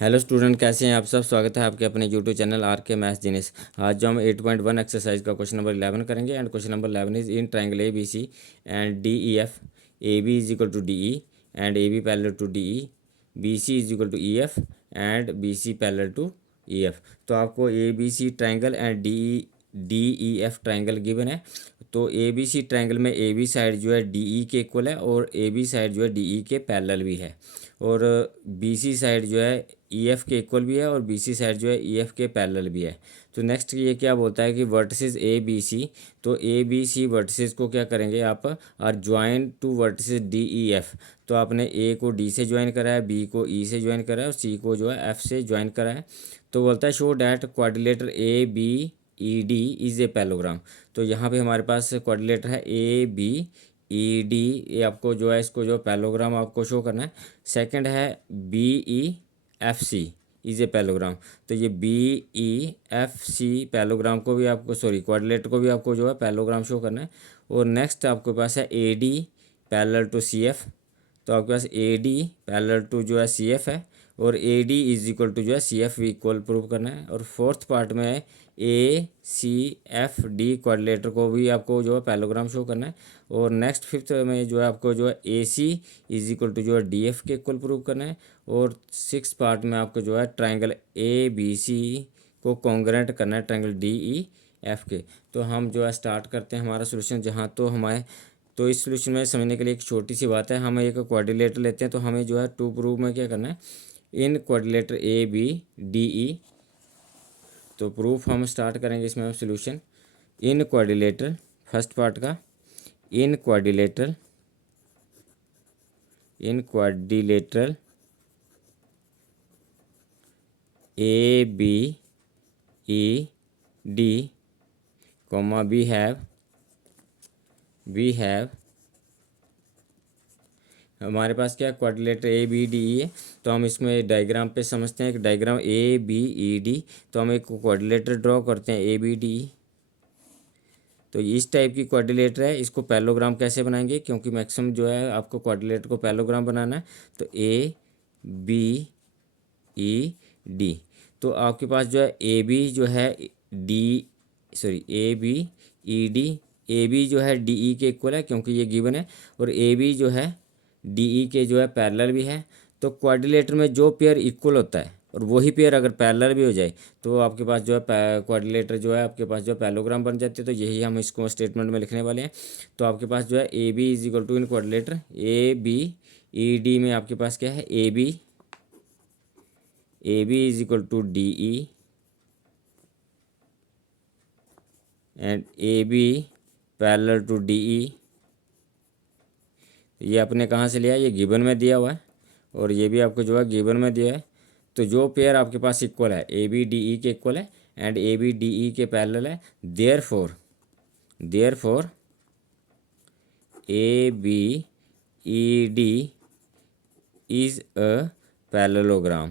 Hello student, कैसे हैं आप सब। स्वागत है आपके अपने यूट्यूब चैनल आर के मैथ्स जीनियस। आज जो हम 8.1 एक्सरसाइज का क्वेश्चन नंबर 11 करेंगे। And question number 11 is in triangle A B C and D E F, A B is equal to D E and A B parallel to D E, B C is equal to E F and B C parallel to E F. तो आपको A B C triangle and D E F triangle given है। तो ए B C triangle में A B side जो है D E के equal है और ए बी साइड जो है डी ई के पैरेलल भी है, और बी सी साइड जो है ई एफ के इक्वल भी है और बी सी साइड जो है ई एफ के पैरेलल भी है। तो नेक्स्ट ये क्या बोलता है कि वर्टिसेस ए बी सी, तो ए बी सी वर्टिसेस को क्या करेंगे आप, are join to vertices D E F. तो आपने ए को डी से ज्वाइन करा है, बी को ई से ज्वाइन करा है और सी को जो है एफ से ज्वाइन करा है। तो बोलता है show that quadrilateral A B E D is a parallelogram. तो यहाँ पे हमारे पास क्वाड्रिलेटर है ए बी ई डी, ये आपको जो है इसको जो पैरेललोग्राम आपको शो करना है। सेकंड है B E F C is a parallelogram. तो ये B E F C parallelogram को भी आपको, सॉरी, क्वाड्रिलेटर को भी आपको जो है पैरेललोग्राम शो करना है। और नेक्स्ट आपके पास है A D parallel to C F. तो आपके पास ए डी पैरेलल टू जो है सी एफ है और A D is equal to जो है सी एफ इक्वल प्रूव करना है। और फोर्थ पार्ट में है ए सी एफ डी क्वाड्रिलेटर को भी आपको जो है पैरेललोग्राम शो करना है। और नेक्स्ट फिफ्थ में जो है आपको जो है ए सी इज इक्वल टू जो है डी एफ के इक्वल प्रूव करना है। और सिक्स पार्ट में आपको जो है ट्राइंगल ए बी सी को कॉन्ग्रेंट करना है ट्राइंगल डी ई एफ के। तो हम जो है स्टार्ट करते हैं हमारा सोल्यूशन। जहाँ तो हमारे, तो इस सोल्यूशन में समझने के लिए एक छोटी सी बात है। हम एक क्वाड्रिलेटर लेते हैं तो हमें जो है टू प्रूव में क्या करना है, in quadrilateral A B D E. तो प्रूफ हम स्टार्ट करेंगे इसमें हम solution. In quadrilateral, first part का, in quadrilateral A B E D comma we have हमारे पास क्या quadrilateral A B D E है। तो हम इसमें डायग्राम पे समझते हैं। एक diagram A B E D, तो हम एक क्वाड्रिलेटर ड्रॉ करते हैं ए बी डी ई। तो इस टाइप की क्वाड्रिलेटर है। इसको पैरेललोग्राम कैसे बनाएंगे, क्योंकि मैक्सिमम जो है आपको क्वाड्रिलेटर को पैरेललोग्राम बनाना है। तो ए बी ई डी, तो आपके पास जो है ए बी जो है D, sorry, A B E D, A B जो है डी ई के इक्वल है क्योंकि ये गिवन है, और ए बी जो है डी ई के जो है पैरेलल भी है। तो क्वाड्रिलेटर में जो पेयर इक्वल होता है और वही पेयर अगर पैरेलल भी हो जाए तो आपके पास जो है क्वाड्रिलेटर जो है आपके पास जो है पैरेललोग्राम बन जाते हैं। तो यही हम इसको स्टेटमेंट में लिखने वाले हैं। तो आपके पास जो है A B is equal to, in quadrilateral A B E D में आपके पास क्या है, A B is equal to D E and A B parallel to D E. ये आपने कहाँ से लिया, ये गिवन में दिया हुआ है और ये भी आपको जो है गिवन में दिया है। तो जो पेयर आपके पास इक्वल है, ए बी डी ई के इक्वल है and A B D E के पैरेलल है, therefore A B E D is a parallelogram.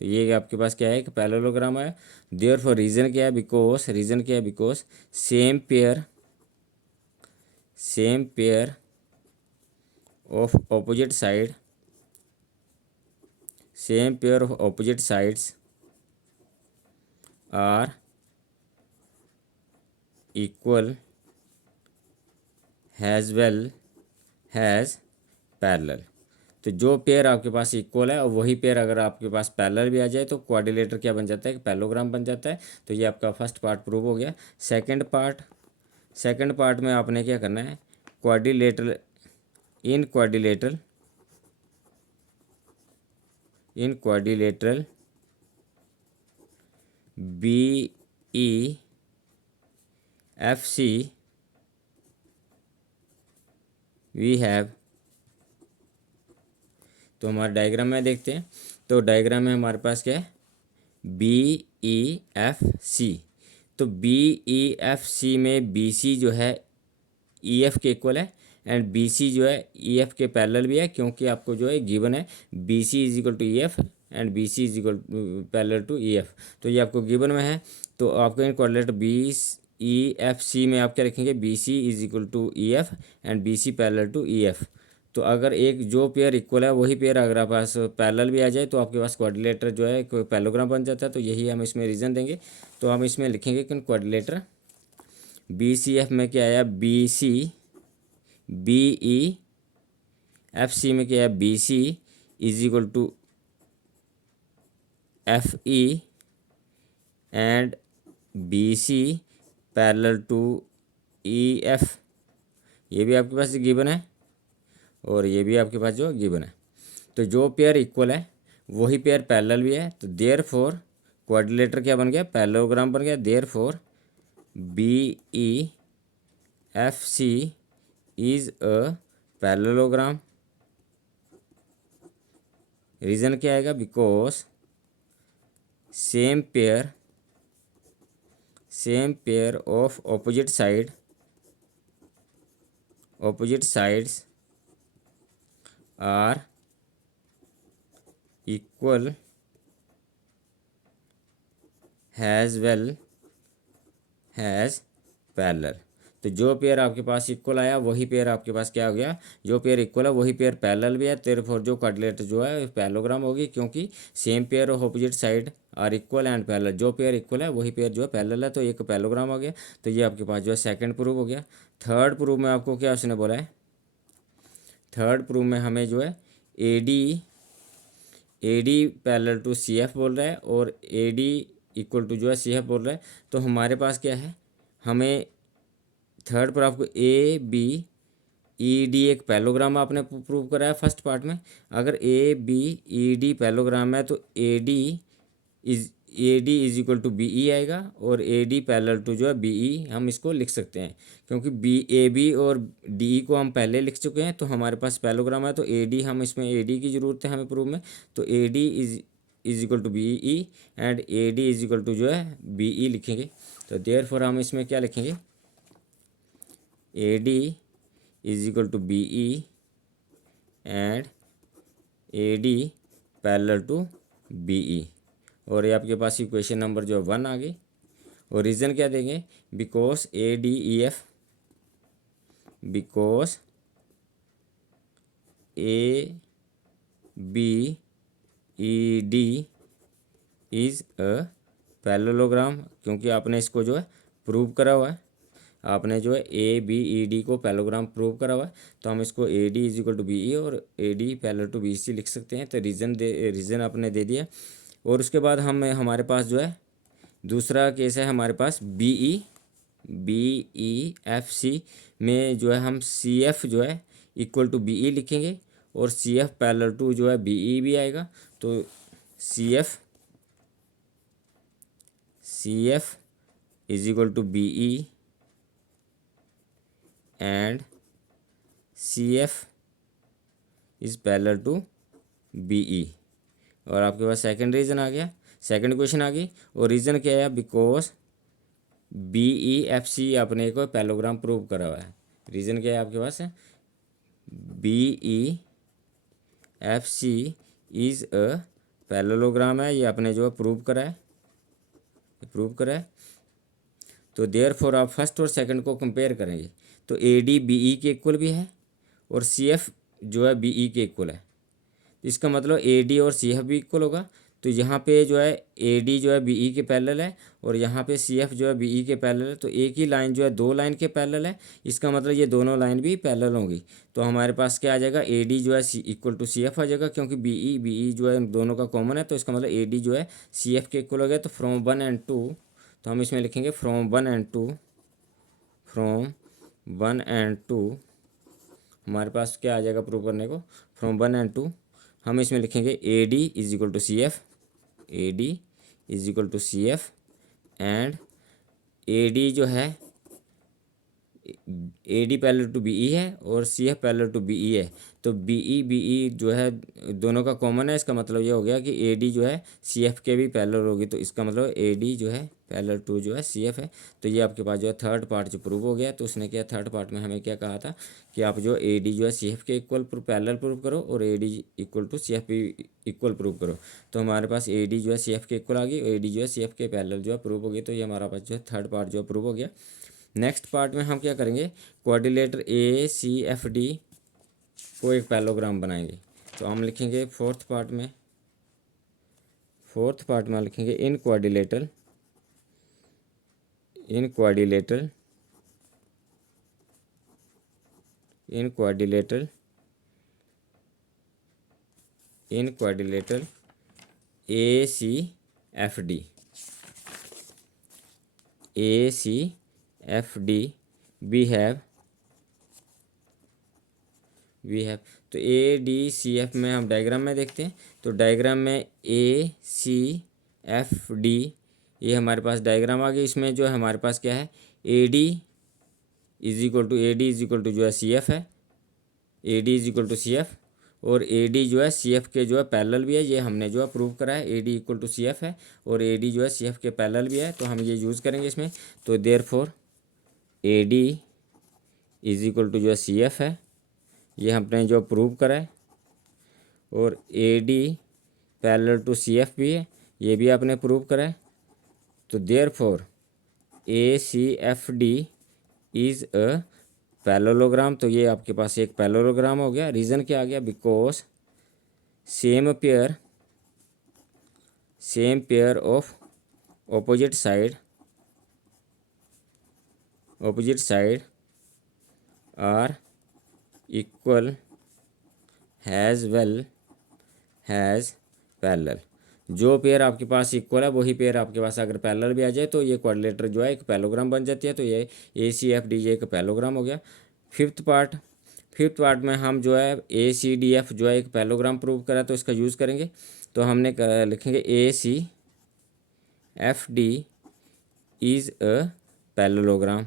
तो ये आपके पास क्या है, एक पैरेललोग्राम है। देयरफॉर रीजन क्या है, because same pair of opposite sides are equal as well as parallel. तो जो पेयर आपके पास इक्वल है और वही पेयर अगर आपके पास पैरेलल भी आ जाए तो क्वाड्रिलेटर क्या बन जाता है, पैरेललोग्राम बन जाता है। तो ये आपका फर्स्ट पार्ट प्रूव हो गया। सेकंड पार्ट में आपने क्या करना है, in quadrilateral B E F C we have. तो हमारे डायग्राम में देखते हैं। तो डायग्राम में हमारे पास क्या है, बी ई एफ सी। तो बी ई एफ सी में बी सी जो है ई एफ के इक्वल है एंड बी सी जो है ई एफ के पैरेलल भी है, क्योंकि आपको जो है गिवन है B C is equal to E F and B C is equal parallel to E F. तो ये आपको गिवन में है। तो आपको in quadrilateral B E F C में आप क्या रखेंगे, B C is equal to E F and B C parallel to E F. तो अगर एक जो पेयर इक्वल है वही पेयर अगर आपके पास पैरेलल भी आ जाए तो आपके पास क्वाड्रिलेटर जो है कोई पैरेललोग्राम बन जाता है। तो यही हम इसमें रीज़न देंगे। तो हम इसमें लिखेंगे कि क्वाड्रिलेटर बी सी एफ में क्या आया, B C, B E, F C में क्या है, B C is equal to F E and B C parallel to E F. ये भी आपके पास गिवन है और ये भी आपके पास जो गिवन है। तो जो पेयर इक्वल है वही पेयर पैरेलल भी है। तो देयर फोर क्वाड्रिलेटर क्या बन गया, पैरेललोग्राम बन गया। Therefore B E F C is a parallelogram. Reason क्या आएगा, because same pair of opposite sides are equal as well as parallel. तो जो पेयर आपके पास इक्वल आया वही पेयर आपके पास क्या हो गया, जो पेयर इक्वल है वही पेयर पैरेलल भी है। देयरफॉर जो क्वाड्रिलेटर जो है पैरेललोग्राम होगी, क्योंकि same pair of opposite side are equal and parallel. जो पेयर इक्वल है वही पेयर जो है पैरेलल है, तो एक पैरेललोग्राम हो गया। तो ये आपके पास जो है सेकंड प्रूफ हो गया। थर्ड प्रूफ में आपको क्या उसने बोला है, थर्ड प्रूफ में हमें जो है A D parallel to C F बोल रहा है और ए डी इक्वल टू जो है सी एफ बोल रहा है। तो हमारे पास क्या है, हमें थर्ड पर आपको ए बी ई डी एक पैरेललोग्राम आपने प्रूव कराया फर्स्ट पार्ट में। अगर A B E D parallelogram है तो A D is equal to B E आएगा और ए डी पैरेलल टू जो है बी ई हम इसको लिख सकते हैं, क्योंकि बी ए बी और डी ई को हम पहले लिख चुके हैं। तो हमारे पास पैरेललोग्राम है तो ए डी, हम इसमें ए डी की ज़रूरत है हमें प्रूव में। तो A D is equal to B E and A D is equal to जो है बी ई लिखेंगे। तो देयरफॉर हम इसमें क्या लिखेंगे, A D is equal to B E and A D parallel to B E. और ये आपके पास इक्वेशन नंबर जो 1 आ गई। और रीज़न क्या देंगे, because A D E F, because A B E D is a parallelogram, क्योंकि आपने इसको जो है प्रूव करा हुआ है। आपने जो है ए बी ई डी को पैरेललोग्राम प्रूव करा हुआ है। तो हम इसको A D is equal to B E और A D parallel to B C लिख सकते हैं। तो रीज़न आपने दे दिया। और उसके बाद हमारे पास जो है दूसरा केस है, हमारे पास बी ई एफ सी में जो है हम सी एफ जो है इक्वल टू बी ई लिखेंगे और सी एफ पैरेलल टू जो है बी ई भी आएगा। तो C F is equal to B E and C F is parallel to B E. और आपके पास सेकंड रीज़न आ गया, सेकंड क्वेश्चन आ गई। और रीज़न क्या है, because B E F C आपने एक पैरेललोग्राम प्रूव करा हुआ है। रीज़न क्या है आपके पास है, B E F C is a parallelogram है, ये आपने जो है प्रूव करा है। तो देयरफॉर आप फर्स्ट और सेकंड को कंपेयर करेंगे तो ए डी बी ई के इक्वल भी है और सी एफ जो है बी ई के इक्वल है। इसका मतलब ए डी और सी एफ भी इक्वल होगा। तो यहाँ पे जो है ए डी जो है बी ई के पैरेलल है और यहाँ पे सी एफ जो है बी ई के पैरेलल है। तो एक ही लाइन जो है दो लाइन के पैरेलल है, इसका मतलब ये दोनों लाइन भी पैरेलल होंगी। तो हमारे पास क्या आ जाएगा, ए डी जो है इक्वल टू सी एफ आ जाएगा, क्योंकि बी ई जो है दोनों का कॉमन है। तो इसका मतलब ए डी जो है सी एफ के इक्वल हो गया। तो फ्रॉम 1 and 2, तो हम इसमें लिखेंगे फ्रॉम 1 and 2 हमारे पास क्या आ जाएगा प्रूव करने को, फ्रॉम 1 and 2 हम इसमें लिखेंगे A D is equal to C F, A D is equal to C F and A D जो है A D parallel to B E है और C F parallel to B E है। तो B E जो है दोनों का कॉमन है। इसका मतलब ये हो गया कि ए डी जो है सी एफ के भी पैरेलल होगी। तो इसका मतलब ए डी जो है पैरेलल टू जो है सी एफ है। तो ये आपके पास जो है थर्ड पार्ट जो प्रूव हो गया। तो उसने क्या थर्ड पार्ट में हमें क्या कहा था कि आप जो ए डी जो है सी एफ के इक्वल पैरेलल प्रूव करो और A D equal to C F भी इक्वल प्रूव करो। तो हमारे पास ए डी जो है सी एफ के इक्वल आ गई, ए डी जो है सी एफ के पैरेलल जो है प्रूव हो गई। तो ये हमारा पास जो है थर्ड पार्ट जो है प्रूव हो गया। नेक्स्ट पार्ट में हम क्या करेंगे, क्वाड्रिलेटर ए सी एफ डी को एक पैलोग्राम बनाएंगे। तो हम लिखेंगे फोर्थ पार्ट में लिखेंगे in quadrilateral ACFD we have. तो ADCF में हम डायग्राम में देखते हैं। तो डायग्राम में ACFD ये हमारे पास डायग्राम आ गई। इसमें जो है हमारे पास क्या है, AD इज इक्वल टू जो है CF है, AD is equal to CF, और AD जो है CF के जो है पैरेलल भी है। ये हमने जो है प्रूव करा है, AD इक्वल टू CF है और AD जो है CF के पैरेलल भी है। तो हम ये यूज़ करेंगे इसमें। तो therefore AD is equal to जो है CF है, ये हमने जो प्रूव करा है, और AD पैरेलल टू CF भी है, ये भी आपने प्रूव करा है। तो therefore ACFD is a parallelogram. तो ये आपके पास एक पैरेललोग्राम हो गया। रीज़न क्या आ गया, because same pair of opposite side are equal has parallel. जो पेयर आपके पास इक्वल है वही पेयर आपके पास अगर पैरेलल भी आ जाए तो ये क्वाड्रिलेटर जो है एक पैरेललोग्राम बन जाती है। तो ये ACFD ये एक पैरेललोग्राम हो गया। फिफ्थ पार्ट में हम जो है ACDF जो है एक पैरेललोग्राम प्रूव करा, तो इसका यूज़ करेंगे। तो हमने लिखेंगे ACFD इज़ अ पैरेललोग्राम।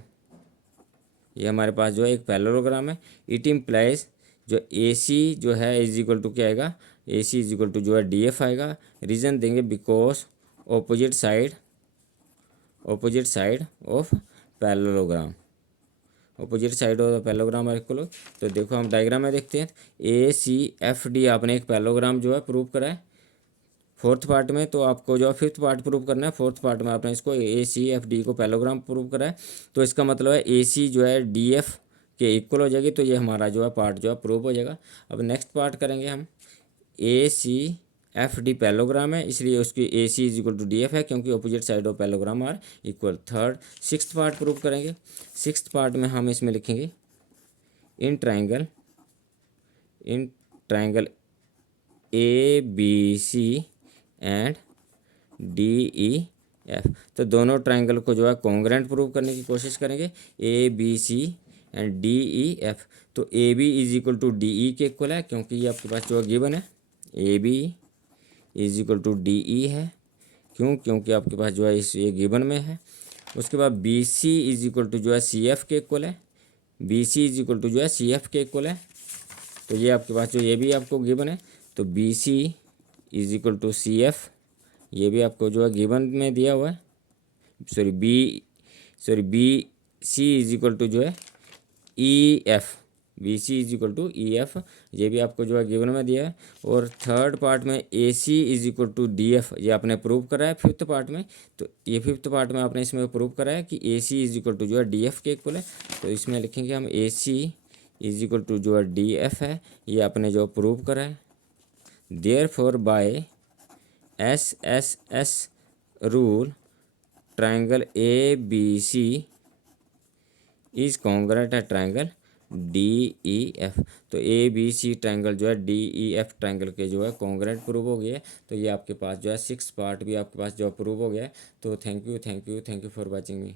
ये हमारे पास जो है एक पैरेललोग्राम है। इट इम्प्लाइज जो AC जो है इज इक्वल टू क्या आएगा, AC इज इक्वल टू जो है DF आएगा। रीज़न देंगे because opposite side of parallelogram, opposite side of parallelogram equal. तो देखो हम डायग्राम में देखते हैं। ACFD आपने एक पैरेललोग्राम जो है प्रूव करा है फोर्थ पार्ट में। तो आपको जो है फिफ्थ पार्ट प्रूव करना है। फोर्थ पार्ट में आपने इसको ACFD को पैरेललोग्राम प्रूव करा है। तो इसका मतलब है AC जो है DF के इक्वल हो जाएगी। तो ये हमारा जो है पार्ट जो है प्रूव हो जाएगा। अब नेक्स्ट पार्ट करेंगे हम। ACFD पैरेललोग्राम है, इसलिए उसकी AC is equal to DF है, क्योंकि opposite side of parallelogram are equal. Sixth part prove करेंगे। सिक्स्थ पार्ट में हम इसमें लिखेंगे in triangle ABC and DEF। तो दोनों ट्राइंगल को जो है कॉन्ग्रेंट प्रूव करने की कोशिश करेंगे, ABC एंड DEF। तो AB is equal to DE के इक्वल है, क्योंकि ये आपके पास जो है गिवन है। AB is equal to DE है, क्योंकि आपके पास जो है ये गिवन में है। उसके बाद BC इज इक्वल टू जो है CF के इक्वल है, BC इज इक्वल टू जो है CF के इक्वल है। तो ये आपके पास जो ये भी आपको गिवन है। तो BC is equal to CF, ये भी आपको जो है गिवन में दिया हुआ है। BC इज इक्वल टू जो है EF, BC is equal to EF, ये भी आपको जो है गिवन में दिया है। और थर्ड पार्ट में AC is equal to DF, ये आपने प्रूव करा है फिफ्थ पार्ट में। तो ये फिफ्थ पार्ट में आपने इसमें प्रूव करा है कि AC इज इक्वल टू जो है DF के इक्वल है। तो इसमें लिखेंगे हम AC इज इक्वल टू जो है DF है, ये आपने जो प्रूव करा है। Therefore by SSS rule triangle ABC is congruent है ट्राइंगल DEF। तो ABC ट्राइंगल जो है DEF ट्राइंगल के जो है कॉन्ग्रेंट प्रूव हो गया है। तो ये आपके पास जो है सिक्स पार्ट भी आपके पास जो प्रूव हो गया है। तो thank you for watching me.